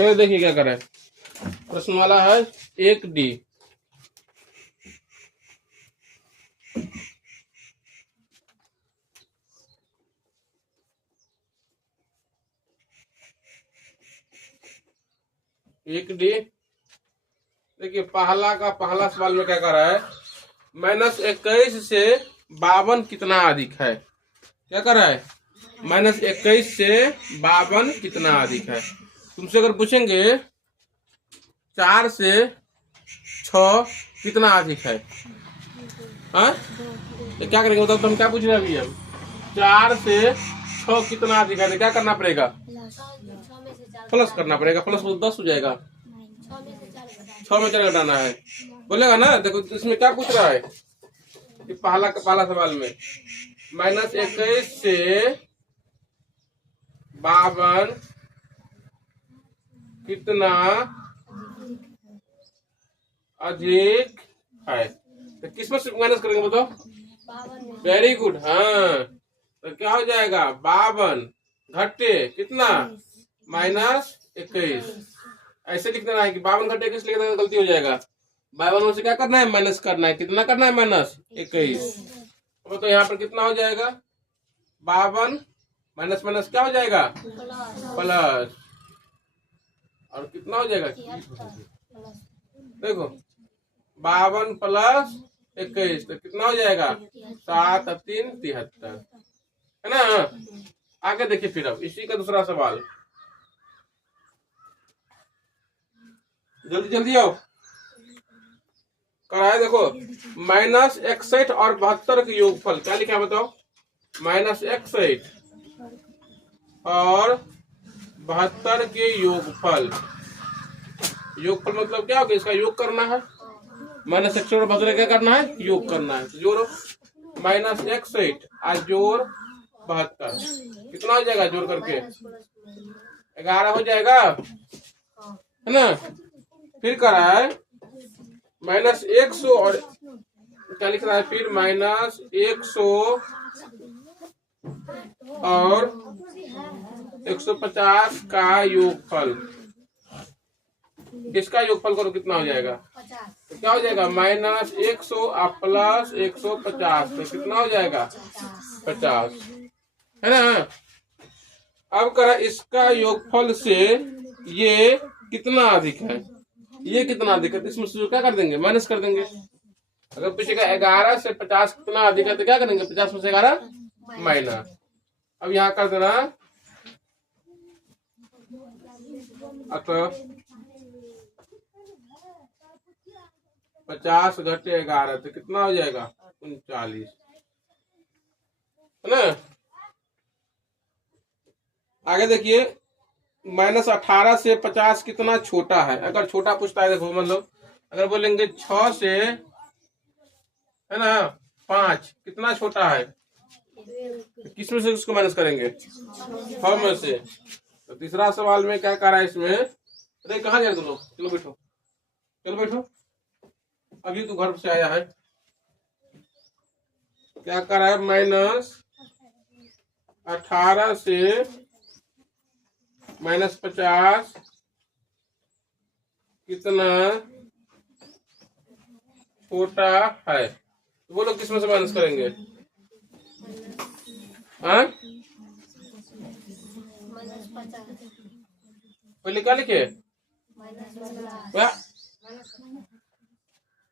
फिर देखिए क्या करें। प्रश्न वाला है 1D। एक डी। देखिए पहला सवाल में क्या कर रहा है, -21 से 52 कितना अधिक है। क्या कर रहा है, -21 से 52 कितना अधिक है। तुमसे अगर पूछेंगे 4 से 6 कितना अधिक है, हाँ तो क्या करेंगे बताओ। तुम क्या पूछ रहे हैं अभी हम, 4 से 6 कितना अधिक है, तो क्या करना पड़ेगा, प्लस करना पड़ेगा। प्लस 10 हो जाएगा, 6 में 4 घटाना है, बोलेगा ना। देखो इसमें क्या पूछ रहा है कि पहला सवाल में -21 से 52 कितना अधिक है, तो किस में से माइनस करेंगे बताओ। वेरी गुड, हाँ तो क्या हो जाएगा, 52 घटे कितना, -21। ऐसे लिख देना है कि 52 घटे 21 लिख देना, गलती हो जाएगा। 52 में से क्या करना है, माइनस करना है। कितना करना है, -21। तो यहाँ पर कितना हो जाएगा, 52 माइनस माइनस क्या हो जाएगा, प्लस। और कितना हो जाएगा, देखो 52 प्लस 21 तो कितना हो जाएगा, 7 और 3 73, है ना। आगे देखिए फिर अब इसी का दूसरा सवाल, जल्दी जल्दी आओ कराए। देखो -61 और 72 के योगफल क्या लिखा है बताओ। -61 और 72 के योगफल। योगफल मतलब क्या होगा, इसका योग करना है। -61 और 72 क्या करना है, योग करना है। जोड़ो, -61 और जोड़ 72 कितना हो जाएगा, जोड़ करके 11 हो जाएगा, है ना। फिर करा है -100 और क्या लिख रहा है, फिर -100 और 150 का योगफल। इसका योगफल करो कितना हो जाएगा, तो क्या हो जाएगा, -100 और प्लस 150 तो कितना हो जाएगा, 50, है ना। अब करा इसका योगफल से ये कितना अधिक है, ये कितना अधिक है, तो इसमें से क्या कर देंगे, माइनस कर देंगे। अगर पूछेगा 11 से 50 कितना अधिक है, तो क्या करेंगे, 50 में से 11 माइनस। अब यहाँ कर देना, अतः 50 घटे 11 तो कितना हो जाएगा, 39, है ना। आगे देखिए, -18 से 50 कितना छोटा है। अगर छोटा पूछता है, देखो मतलब अगर बोलेंगे 6 से, है ना, 5 कितना छोटा है, तो किस में से उसको माइनस करेंगे, 6 में से। तो तीसरा सवाल में क्या कर रहा है इसमें, अरे कहाँ जाए तुम लोग, चलो बैठो, चलो बैठो, अभी तो घर से आया है। क्या कर रहा है, -18 से -50 कितना छोटा है, तो वो लोग किस में से माइनस करेंगे, हाँ पहले क्या लिखे,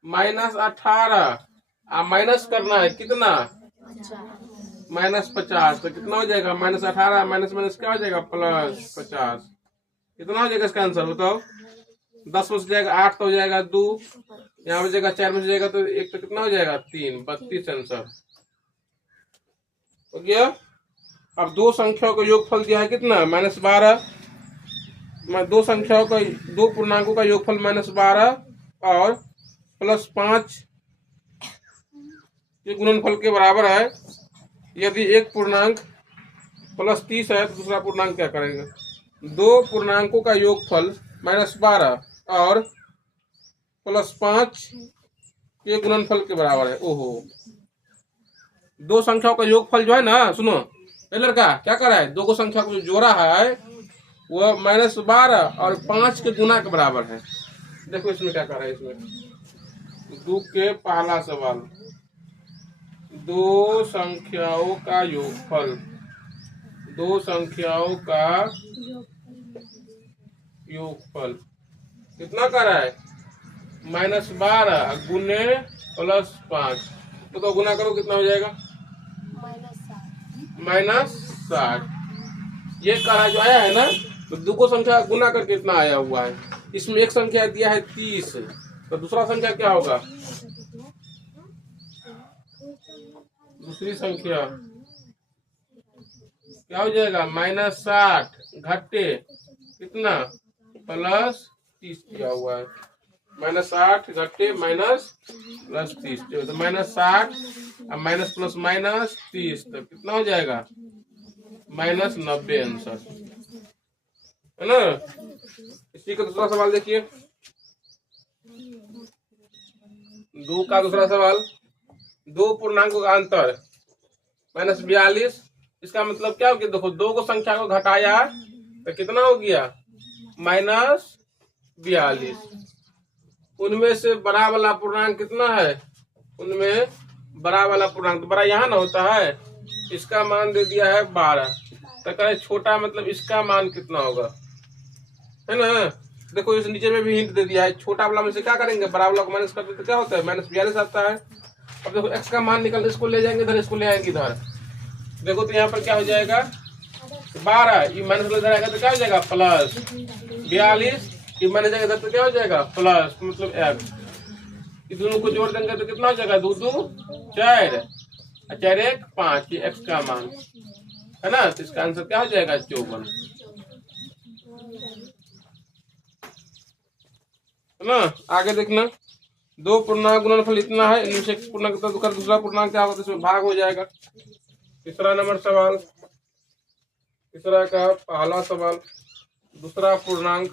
-18 माइनस करना है कितना, -50 तो कितना हो जाएगा, -18 माइनस माइनस क्या हो जाएगा, +50। कितना हो जाएगा इसका आंसर बताओ। 10 में से जाएगा 8 तो हो जाएगा 2, यहाँ पे जाएगा 4 में से जाएगा तो 1 तो कितना हो जाएगा 3, 32 आंसर हो गया। अब दो संख्याओं का योगफल दिया है कितना, -12। दो संख्याओं का, दो पूर्णांकों का योगफल -12 और +5 ये गुणनफल के बराबर है। यदि एक पूर्णांक +30 है तो दूसरा पूर्णांक क्या करेंगे। दो पूर्णांकों का योगफल -12 और +5 के गुणनफल के बराबर है। ओहो, दो संख्याओं का योगफल जो है ना, सुनो ये लड़का क्या कर रहा है, दो को संख्या को जोड़ा है वो -12 और 5 के गुना के बराबर है। देखो इसमें क्या कर रहा है, इसमें दो के पहला सवाल, दो संख्याओं का योगफल, दो संख्याओं का योगफल कितना कर रहा है, -12 गुने +5, तो गुना करो कितना हो जाएगा, -60। ये करा जो आया है ना, तो दो को संख्या गुना करके इतना आया हुआ है। इसमें एक संख्या दिया है 30, तो दूसरा संख्या क्या होगा, दूसरी संख्या क्या हो जाएगा, -60 घटे कितना +30 दिया हुआ है, -60 घटे +30, तो -60 अब माइनस प्लस -30, तो कितना हो जाएगा, -90 आंसर है ना। इसी का दूसरा सवाल देखिए, दो का दूसरा सवाल, दो पूर्णांकों का अंतर -42, इसका मतलब क्या हो गया, देखो दो को संख्या को घटाया तो कितना हो गया, -42। उनमें से बड़ा वाला पूर्णांक कितना है, उनमें बड़ा वाला पूर्णांक तो बड़ा यहाँ ना होता है, इसका मान दे दिया है 12, तो कहे छोटा मतलब इसका मान कितना होगा, है ना। देखो इस नीचे में भी हिंट दे दिया है, छोटा वाला में से क्या करेंगे, बड़ा वाला को माइनस करते तो क्या होता है, -42 आता है। अब देखो x का मान निकल, इसको ले जाएंगे इधर, इसको ले आएंगे इधर, देखो तो यहाँ पर क्या हो जाएगा, 12, ये माइनस इधर आएगा तो क्या हो जाएगा +42, ये माइनस जाएगा इधर तो क्या हो जाएगा प्लस, मतलब x, इस दोनों को जोड़ देंगे तो कितना हो जाएगा, 2 2 4 4 1 5, ये x का मान है ना, तो इसका आंसर क्या हो जाएगा 54, है ना। आगे देखना, दो पूर्णांक गुणनफल इतना है, इनमें से पूर्णांक दूसरा पूर्णांक क्या होगा, तो इसमें भाग हो जाएगा। तीसरा नंबर सवाल, तीसरा का पहला सवाल, दूसरा पूर्णांक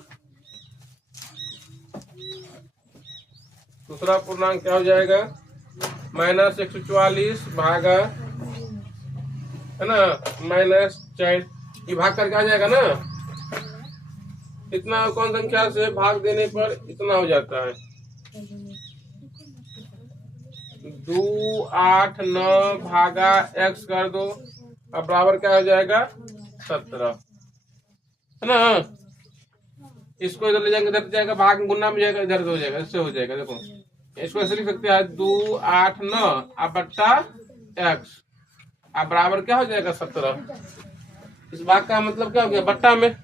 क्या हो जाएगा, -144 भागा, है ना, -4, ये भाग करके आ जाएगा ना, इतना कौन संख्या से भाग देने पर इतना हो जाता है, 2 8 9 भागा x कर दो, अब बराबर क्या हो जाएगा 17, है ना। इसको इधर ले जाएंगे, इधर जाएगा, भाग में गुना में जाएगा, इधर हो जाएगा, इससे हो जाएगा। देखो इसको ऐसे लिख सकते हैं, 2 8 9 अब बट्टा x, अब बराबर क्या हो जाएगा 17। इस भाग का मतलब क्या हो गया, बट्टा में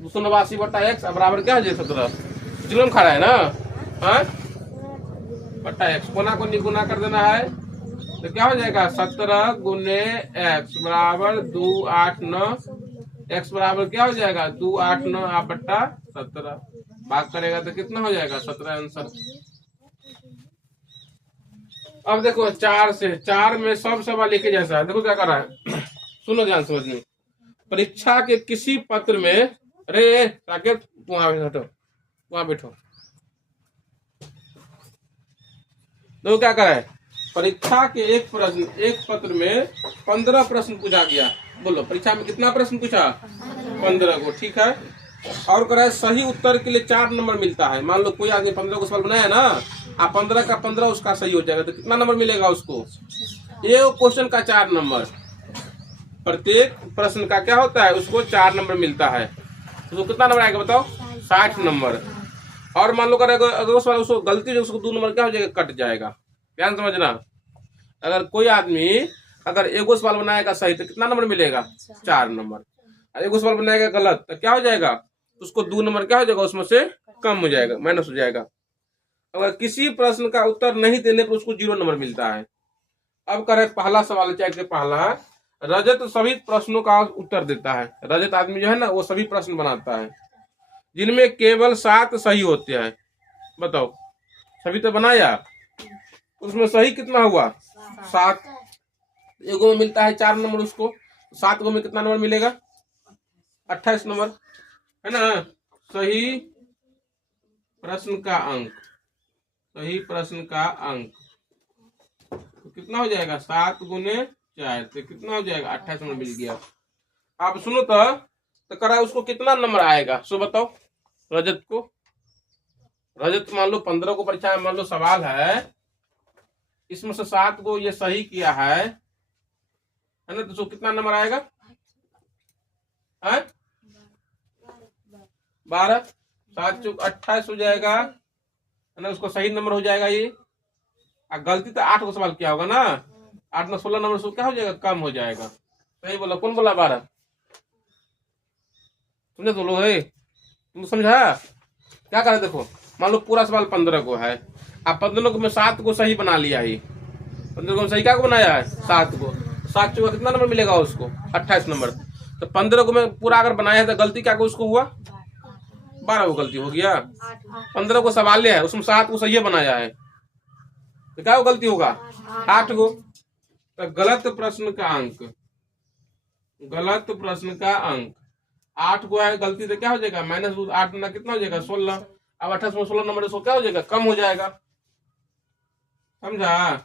289 बट्टा x, अब बराबर क्या हो जाएगा 17, जुलम खड़ा है ना, हाँ, बट्टा x, कोना को गुना कर देना है तो क्या हो जाएगा 17 गुने x बराबर 2 8 9, x बराबर क्या हो जाएगा 2 8 9 आप बट्टा 17, भाग करेगा तो कितना हो जाएगा 17 आंसर। अब देखो 4 से, 4 में सब सवाल एक ही जैसा है, देखो क्या कर रहा है सुनो ध्यान समझने, परीक्षा के किसी पत्र में, अरे साकेत वहां बैठो, देखो क्या कर रहा है, परीक्षा के एक पत्र में 15 प्रश्न पूछा गया, बोलो परीक्षा में कितना प्रश्न पूछा, 15 को, ठीक है। और कह रहा है सही उत्तर के लिए 4 नंबर मिलता है, मान लो कोई आदमी 15 को सवाल बनाया ना, आप 15 का 15 उसका सही हो जाएगा, तो कितना नंबर मिलेगा उसको, एक क्वेश्चन का 4 नंबर, प्रत्येक प्रश्न का क्या होता है उसको 4 नंबर मिलता है, तो कितना नंबर आएगा बताओ, 60 नंबर। और मान लो अगर उस बार उसको गलती से उसको 2 नंबर क्या हो जाएगा, कट जाएगा, ध्यान समझना। अगर कोई आदमी अगर एगो सवाल बनाएगा सही तो कितना नंबर मिलेगा, 4 नंबर, एगो सवाल बनाएगा गलत तो क्या हो जाएगा, उसको 2 नंबर क्या हो जाएगा, उसमें से कम हो जाएगा, माइनस हो जाएगा। अगर किसी प्रश्न का उत्तर नहीं देने पर उसको 0 नंबर मिलता है। अब करे पहला सवाल, चाहे पहला, रजत सभी प्रश्नों का उत्तर देता है, रजत आदमी जो है ना वो सभी प्रश्न बनाता है, जिनमें केवल 7 सही होते हैं, बताओ सभी तो बनाया, उसमें सही कितना हुआ 7, एगो में मिलता है 4 नंबर, उसको 7 गो में कितना नंबर मिलेगा 28 नंबर, है ना। सही प्रश्न का अंक, सही प्रश्न का अंक तो कितना हो जाएगा 7 गुने 4, तो कितना हो जाएगा 28 नंबर मिल गया। आप सुनो तो तो करा उसको कितना नंबर आएगा सो बताओ। रजत को, रजत मान लो 15 को परीक्षा में मान लो सवाल है, इसमें से 7 को ये सही किया है ना, तो उसको कितना नंबर आएगा? 12, 7 चौक 28 हो जाएगा है ना, उसको सही नंबर हो जाएगा ये। गलती तो 8 को सवाल किया होगा ना, 8 में 16 नंबर, उसको क्या हो जाएगा? कम हो जाएगा। सही बोला, कौन बोला 12? समझे तो लोग है, तुम समझा क्या करे? देखो मान लो पूरा सवाल 15 को है, आप 15 को में 7 को सही बना लिया है, 15 को सही क्या को बनाया है? 7 को। 7 चौका कितना नंबर मिलेगा उसको? 28 नंबर। तो 15 को मैं पूरा अगर बनाया है तो गलती क्या को उसको हुआ? 12 को गलती हो गया। 15 को सवाल लिया है, उसमें 7 को सही बनाया है, तो क्या को गलती होगा? 8 को। तो गलत प्रश्न का अंक, गलत प्रश्न का अंक 8 को है, गलती तो क्या हो जाएगा? -8 ना कितना हो जाएगा? 16। अब 28 में 16 नंबर, इसको क्या हो जाएगा? कम हो जाएगा। समझा?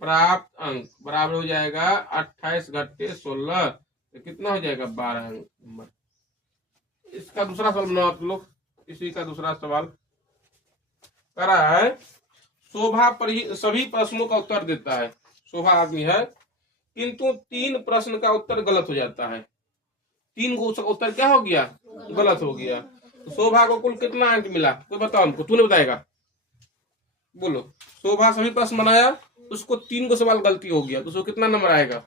प्राप्त अंक बराबर हो जाएगा 28 घटे 16, तो कितना हो जाएगा? 12 नंबर। इसका दूसरा सवाल बनाओ आप लोग। इसी का दूसरा सवाल करा है, शोभा पर ही सभी प्रश्नों का उत्तर देता है। शोभा आदमी है किंतु 3 प्रश्न का उत्तर गलत हो जाता है। 3 को उसका उत्तर क्या हो गया? गलत हो गया। तो शोभा को कुल कितना अंक मिला? कोई बताओ हमको, तूने बताएगा? बोलो। शोभा सभी प्रश्न बनाया, उसको 3 को सवाल गलती हो गया, तो उसको कितना नंबर आएगा?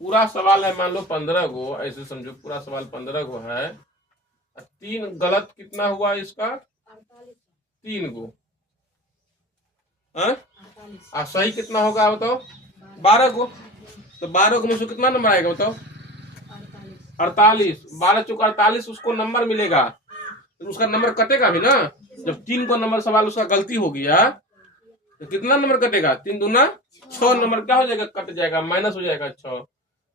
पूरा सवाल है मान लो 15 को, ऐसे समझो पूरा सवाल 15 को है, 3 गलत कितना हुआ इसका? 3 को। सही कितना होगा बताओ? 12 को। तो 12 को में से कितना नंबर आएगा बताओ? 48। 12 चौक 48 उसको नंबर मिलेगा, तो उसका नंबर कटेगा भी ना। जब 3 को नंबर सवाल उसका गलती हो गया तो कितना नंबर कटेगा? 3 दूना 6 नंबर क्या हो जाएगा? कट जाएगा, माइनस हो जाएगा 6।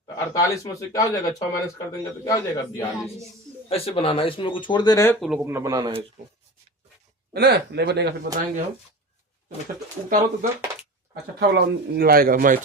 तो 48 में से क्या हो जाएगा? 6 माइनस कर देंगे तो क्या हो जाएगा? 42। ऐसे बनाना, इसमें कुछ छोड़ दे रहे हैं तो लोग अपना बनाना है इसको, है ना? नहीं बनेगा फिर बताएंगे हम। चलो उतारो तो अच्छा वाला लाएगा माइट।